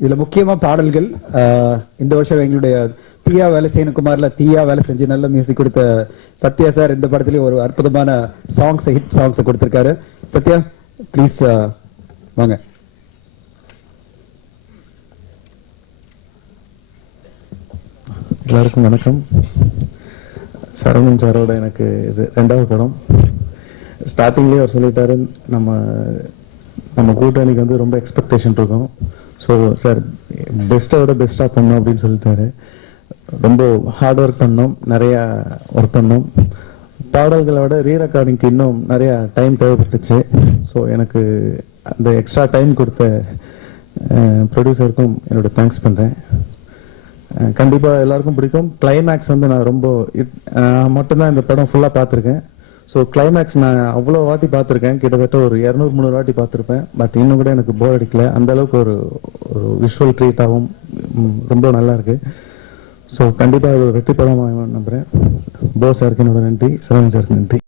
இதில் முக்கியமாக பாடல்கள் இந்த வருஷம் எங்களுடைய தீயா வேலை செய்யணும் குமாரில் தீயா வேலை செஞ்சு நல்ல மியூசிக் கொடுத்த சத்யா சார் இந்த படத்துலேயும் ஒரு அற்புதமான சாங்ஸ் ஹிட் சாங்ஸை கொடுத்துருக்காரு. சத்யா ப்ளீஸ் வாங்க. எல்லாருக்கும் வணக்கம். சரவணன் சாரோட எனக்கு இது 2வது படம். ஸ்டார்டிங்லேயே அவர் சொல்லிட்டாரு, நம்ம கூட்டணிக்கு வந்து ரொம்ப எக்ஸ்பெக்டேஷன் இருக்கும். ஸோ சார் பெஸ்ட்டை விட பெஸ்ட்டாக பண்ணோம் அப்படின்னு சொல்லிட்டாரு. ரொம்ப ஹார்ட் ஒர்க் பண்ணோம், நிறையா ஒர்க் பண்ணோம். பாடல்களை விட ரீ ரெக்கார்டிங்க்கு இன்னும் நிறையா டைம் தேவைப்பட்டுச்சு. ஸோ எனக்கு அந்த எக்ஸ்ட்ரா டைம் கொடுத்த ப்ரொடியூசருக்கும் என்னோட தேங்க்ஸ் பண்ணுறேன். கண்டிப்பாக எல்லாருக்கும் பிடிக்கும். கிளைமேக்ஸ் வந்து நான் மட்டும்தான் இந்த படம் ஃபுல்லாக பார்த்துருக்கேன். ஸோ கிளைமேக்ஸ் நான் அவ்வளோ வாட்டி பார்த்துருக்கேன், கிட்டத்தட்ட ஒரு 200-300 வாட்டி பார்த்துருப்பேன். பட் இன்னும் கூட எனக்கு போர் அடிக்கல. அந்தளவுக்கு ஒரு விஷுவல் ட்ரீட்டாகவும் ரொம்ப நல்லா இருக்கு. ஸோ கண்டிப்பாக அது ஒரு வெற்றி படமாக நம்புகிறேன். போ சாருக்கு என்னோட நன்றி, சரவணன் சாருக்கு நன்றி.